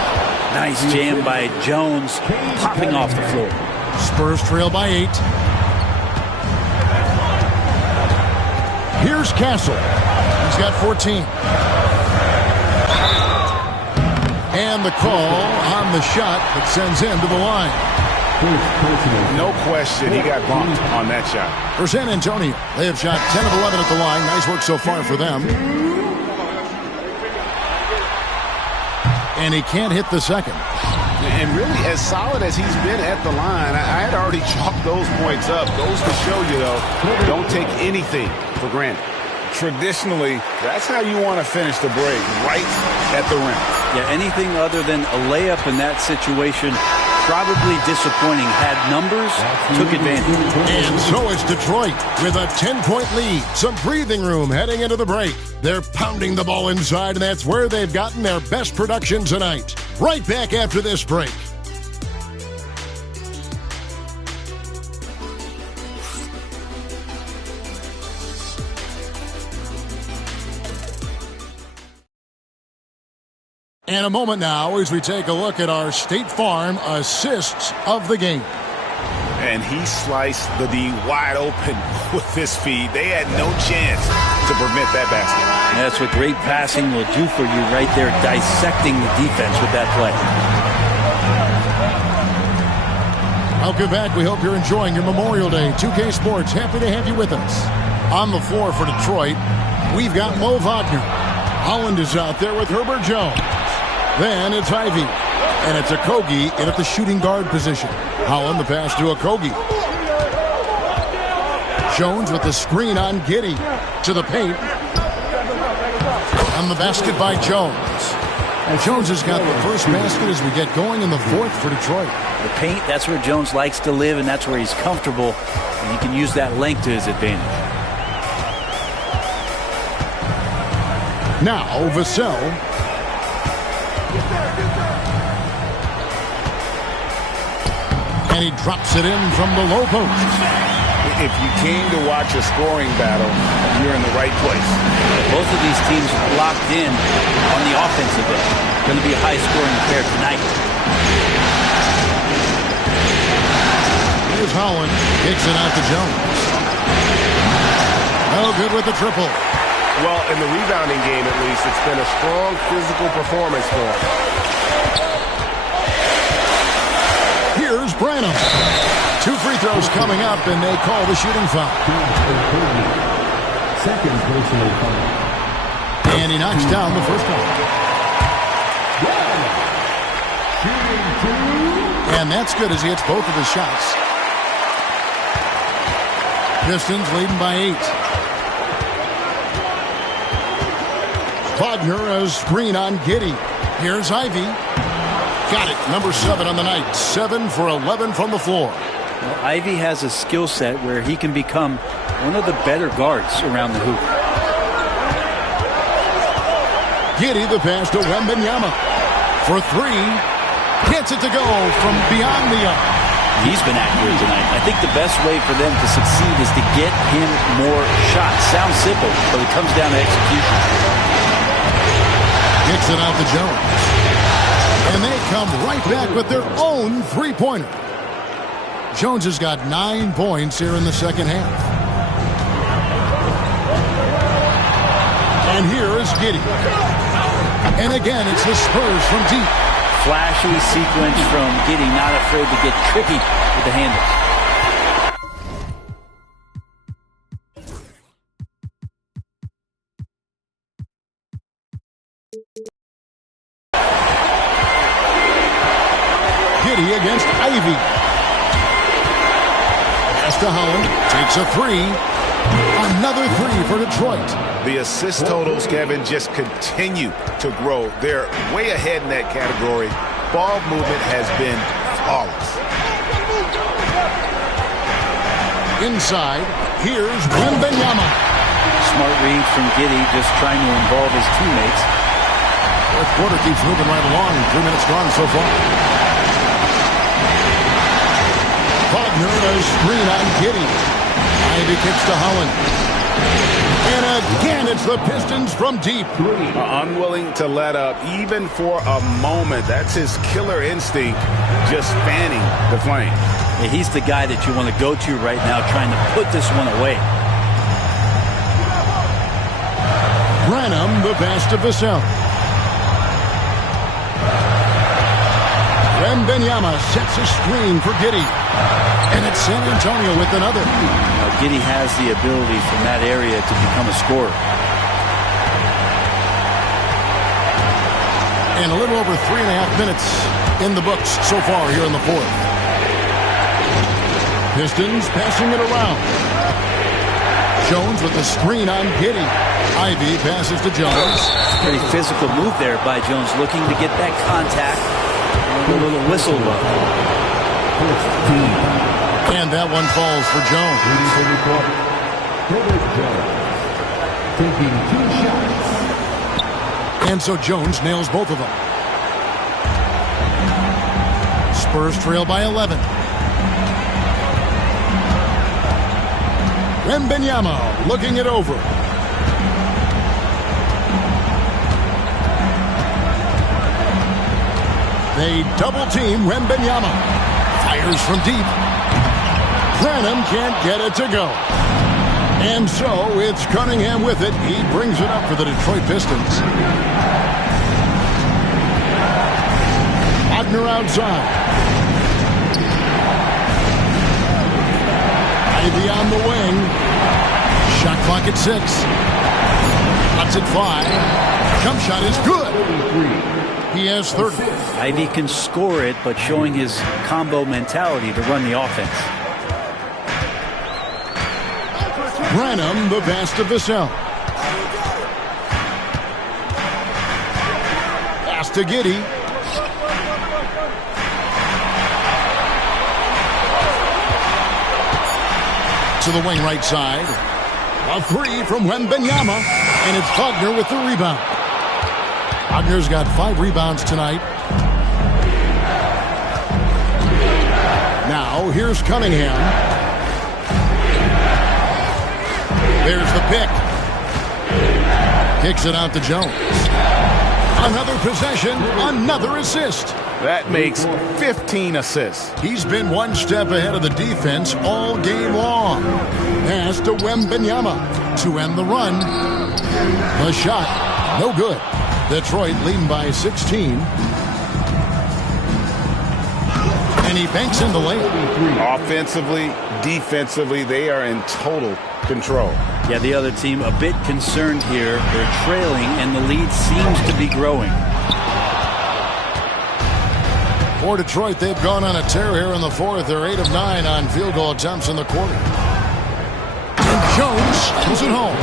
Nice jam by Jones, popping off the floor. Spurs trail by 8. Here's Castle. He's got 14. And the call on the shot that sends him to the line. No question, he got bumped on that shot. For San Antonio, they have shot 10 of 11 at the line. Nice work so far for them. And he can't hit the second. And really, as solid as he's been at the line, I had already chalked those points up. Goes to show you, though, don't take anything for granted. Traditionally, that's how you want to finish the break, right at the rim. Yeah, anything other than a layup in that situation, probably disappointing. Had numbers, took advantage. And so is Detroit with a 10-point lead. Some breathing room heading into the break. They're pounding the ball inside, and that's where they've gotten their best production tonight. Right back after this break. And a moment now as we take a look at our State Farm assists of the game. And he sliced the D wide open with his feed. They had no chance to prevent that basket. And that's what great passing will do for you right there, dissecting the defense with that play. Welcome back. We hope you're enjoying your Memorial Day. 2K Sports, happy to have you with us. On the floor for Detroit, we've got Mo Wagner. Holland is out there with Herbert Jones. Then it's Ivy. And it's Okogie in at the shooting guard position. Holland the pass to Okogie. Jones with the screen on Giddey. To the paint. On the basket by Jones. And Jones has got the first basket as we get going in the fourth for Detroit. The paint, that's where Jones likes to live, and that's where he's comfortable. And he can use that length to his advantage. Now, Vassell. And he drops it in from the low post. If you came to watch a scoring battle, you're in the right place. Both of these teams locked in on the offensive end. Going to be a high-scoring affair tonight. Here's Holland. Kicks it out to Jones. No good with the triple. Well, in the rebounding game, at least, it's been a strong physical performance for him. Here's Branham. 2 free throws coming up, and they call the shooting foul. Second personal foul. And he knocks down the first one. And that's good as he hits both of his shots. Pistons leading by 8. Wagner, a screen on Giddey. Here's Ivy. Got it. Number 7 on the night. 7 for 11 from the floor. Well, Ivy has a skill set where he can become one of the better guards around the hoop. Giddey, the pass to Wembanyama. For 3. Gets it to go from beyond the arc. He's been accurate tonight. I think the best way for them to succeed is to get him more shots. Sounds simple, but it comes down to execution. Kicks it out to Jones. And they come right back with their own three-pointer. Jones has got 9 points here in the second half. And here is Giddey. And again, it's the Spurs from deep. Flashy sequence from Giddey, not afraid to get tricky with the handle. Giddey against Ivy. Pass to Holland. Takes a three. Another three for Detroit. The assist totals, Kevin, just continue to grow. They're way ahead in that category. Ball movement has been flawless. Inside, here's Wembanyama. Smart read from Giddey, just trying to involve his teammates. Fourth quarter keeps moving right along. 3 minutes gone so far. Wagner, a screen on Giddey. Ivy kicks to Holland. And again, it's the Pistons from deep. Unwilling to let up, even for a moment. That's his killer instinct, just fanning the flame. Yeah, he's the guy that you want to go to right now, trying to put this one away. Branham, the pass to Vassell. Wembanyama sets a screen for Giddey. And it's San Antonio with another. Now, Giddey has the ability from that area to become a scorer. And a little over 3.5 minutes in the books so far here in the fourth. Pistons passing it around. Jones with the screen on Giddey. Ivy passes to Jones. Pretty physical move there by Jones, looking to get that contact. A little whistle look. And that one falls for Jones. Taking 2 shots. And so Jones nails both of them. Spurs trail by 11. Wembanyama looking it over. They double team Wembanyama. Fires from deep. Branham can't get it to go. And so it's Cunningham with it. He brings it up for the Detroit Pistons. Wagner outside. Ivy on the wing. Shot clock at 6. Lets it fly. Jump shot is good. He has 30. Ivy can score it, but showing his combo mentality to run the offense. Branham, the pass to Vassell. Pass to Giddey. To the wing right side. A three from Wembanyama. And it's Wagner with the rebound. Wagner's got 5 rebounds tonight. Now, here's Cunningham. There's the pick. Kicks it out to Jones. Another possession, another assist. That makes 15 assists. He's been one step ahead of the defense all game long. Pass to Wembanyama to end the run. The shot, no good. Detroit leading by 16. And he banks in the lane. Offensively, defensively, they are in total control. Yeah, the other team a bit concerned here. They're trailing, and the lead seems to be growing. For Detroit, they've gone on a tear here in the fourth. They're 8 of 9 on field goal attempts in the quarter. And Jones sends it home.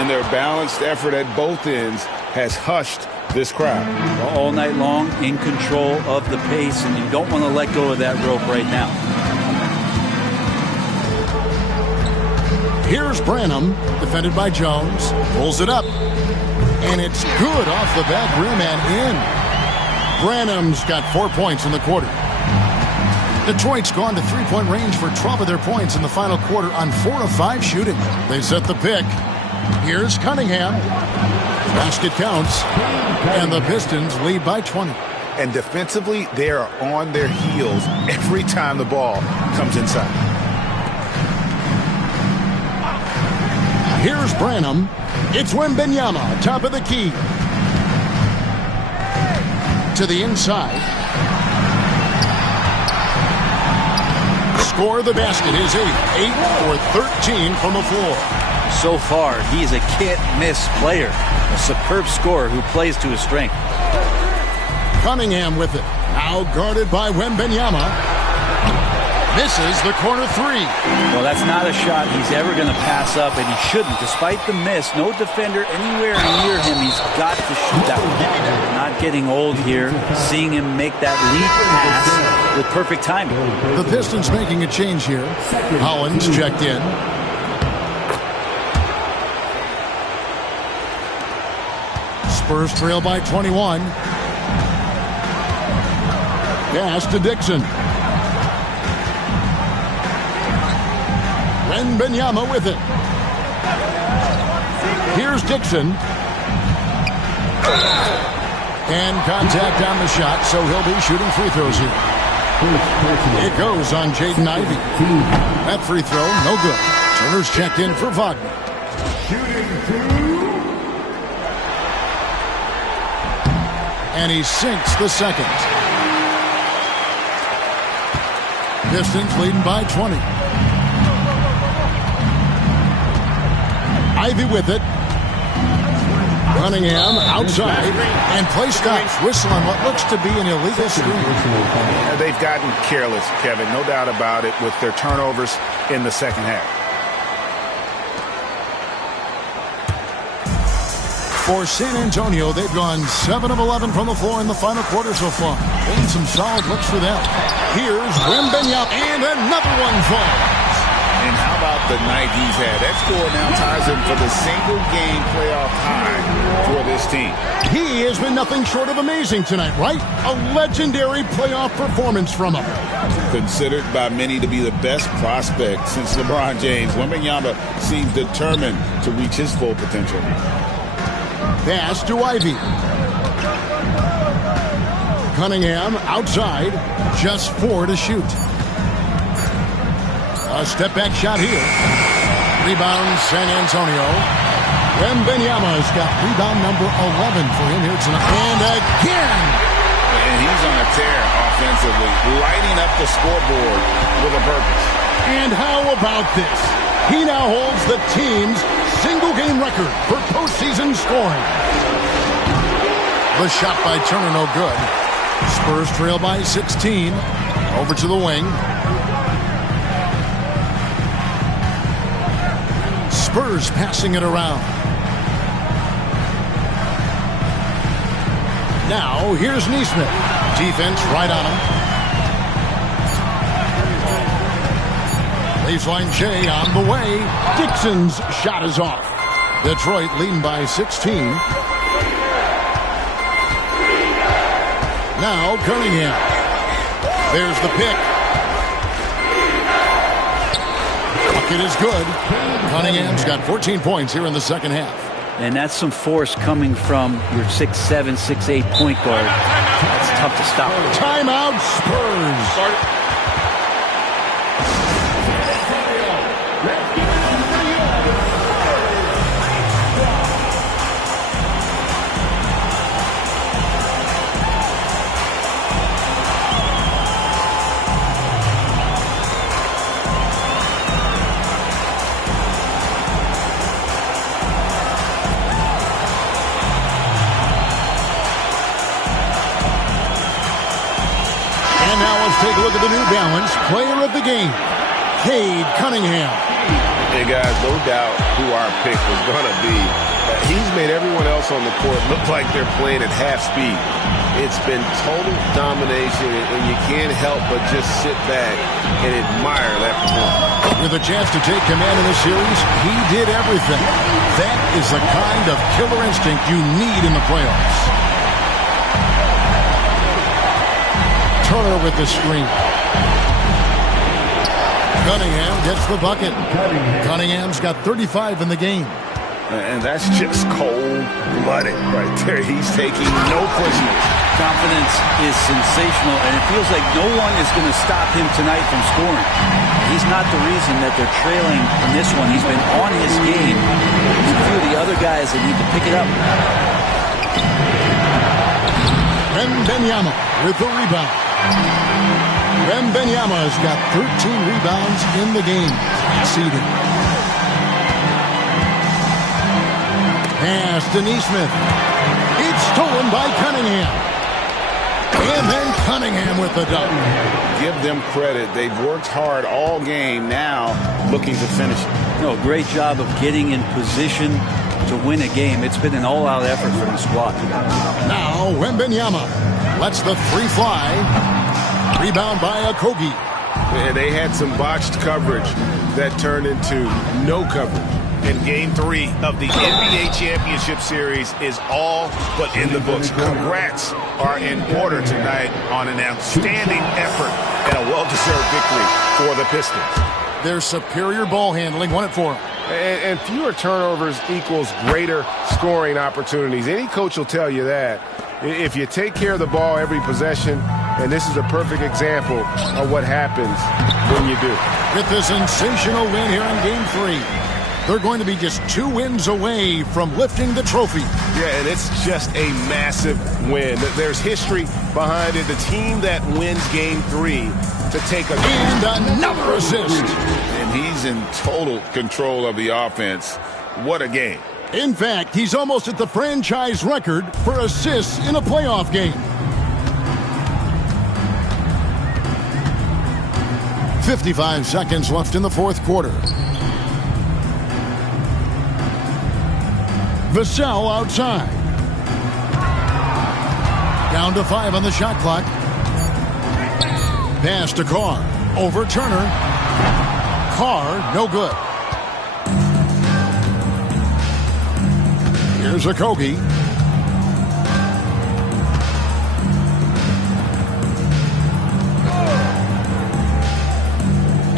And their balanced effort at both ends has hushed this crowd. All night long, in control of the pace, and you don't want to let go of that rope right now. Here's Branham, defended by Jones. Pulls it up. And it's good off the back rim and in. Branham's got 4 points in the quarter. Detroit's gone to three-point range for 12 of their points in the final quarter on 4 of 5 shooting. They set the pick. Here's Cunningham. Basket counts. And the Pistons lead by 20. And defensively, they are on their heels every time the ball comes inside. Here's Branham. It's Wembanyama, top of the key. To the inside. Score the basket. His 8 for 13 from the floor. So far, he is a can't-miss player, a superb scorer who plays to his strength. Cunningham with it. Now guarded by Wembanyama. Misses the corner three. Well, that's not a shot he's ever going to pass up, and he shouldn't. Despite the miss, no defender anywhere near him. He's got to shoot that one. Not getting old here. Seeing him make that lead pass with perfect timing. The Pistons making a change here. Hollins checked in. Spurs trail by 21. Pass to Dixon. Wembanyama with it. Here's Dixon. And contact on the shot, so he'll be shooting free throws here. It goes on Jaden Ivey. That free throw, no good. Turner's checked in for Wagner. And he sinks the second. Pistons leading by 20. Ivey with it. Cunningham outside. And play stops. Whistle on what looks to be an illegal screen. Yeah, they've gotten careless, Kevin. No doubt about it with their turnovers in the second half. For San Antonio, they've gone 7 of 11 from the floor in the final quarter so far. And some solid looks for them. Here's Wembanyama, and another one falls. And how about the night he's had? That score now ties him for the single-game playoff high for this team. He has been nothing short of amazing tonight, right? A legendary playoff performance from him. Considered by many to be the best prospect since LeBron James, Wembanyama seems determined to reach his full potential. Pass to Ivey. Cunningham outside. Just 4 to shoot. A step-back shot here. Rebound San Antonio. Wembanyama's got rebound number 11 for him here tonight. And again! And he's on a tear offensively, lighting up the scoreboard with a purpose. And how about this? He now holds the team's single-game record for postseason scoring. The shot by Turner, no good. Spurs trail by 16. Over to the wing. Spurs passing it around. Now, here's Neesmith. Defense right on him. Baseline J on the way. Dixon's shot is off. Detroit leading by 16. Now Cunningham. There's the pick. Bucket is good. Cunningham's got 14 points here in the second half. And that's some force coming from your 6'7", 6'8" point guard. That's tough to stop. Timeout Spurs. Take a look at the New Balance player of the game, Cade Cunningham. Hey, guys, no doubt who our pick was going to be. He's made everyone else on the court look like they're playing at half speed. It's been total domination, and you can't help but just sit back and admire that performance. With a chance to take command in the series, he did everything. That is the kind of killer instinct you need in the playoffs. Turner with the screen. Cunningham gets the bucket. Cunningham's got 35 in the game. And that's just cold-blooded right there. He's taking no prisoners. Confidence is sensational, and it feels like no one is going to stop him tonight from scoring. He's not the reason that they're trailing in this one. He's been on his game. There's a few of the other guys that need to pick it up. Wembanyama with the rebound. Wembanyama's got 13 rebounds in the game. Exceeding. Pass to Neesmith. It's stolen by Cunningham. And then Cunningham with the dunk. Give them credit. They've worked hard all game, now looking to finish it. No, great job of getting in position to win a game. It's been an all-out effort from the squad. Now Wembanyama lets the three fly. Rebound by Okogie. And they had some botched coverage that turned into no coverage. And Game 3 of the NBA Championship Series is all but in the books. Congrats are in order tonight on an outstanding effort and a well-deserved victory for the Pistons. Their superior ball handling won it for them. And fewer turnovers equals greater scoring opportunities. Any coach will tell you that. If you take care of the ball every possession, and this is a perfect example of what happens when you do. With the sensational win here in Game 3, they're going to be just 2 wins away from lifting the trophy. Yeah, and it's just a massive win. There's history behind it. The team that wins Game 3 to take a... And another assist. And he's in total control of the offense. What a game. In fact, he's almost at the franchise record for assists in a playoff game. 55 seconds left in the fourth quarter. Vassell outside. Down to 5 on the shot clock. Pass to Carr. Over Turner. Carr, no good. Here's Okogie.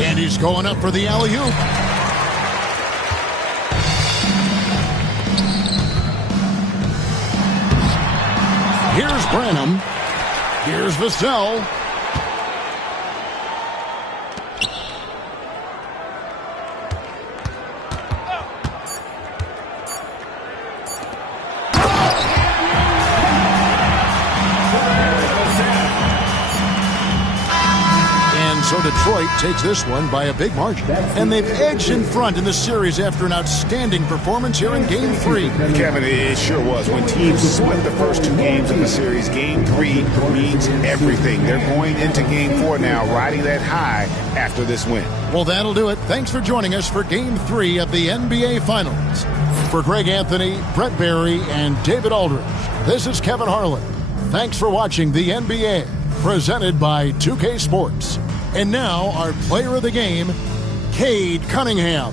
And he's going up for the alley-oop. Here's Branham. Here's Vassell. So Detroit takes this one by a big margin. And they've edged in front in the series after an outstanding performance here in Game 3. Kevin, it sure was. When teams split the first 2 games of the series, Game 3 means everything. They're going into Game 4 now, riding that high after this win. Well, that'll do it. Thanks for joining us for Game 3 of the NBA Finals. For Greg Anthony, Brett Barry, and David Aldridge, this is Kevin Harlan. Thanks for watching the NBA, presented by 2K Sports. And now, our player of the game, Cade Cunningham.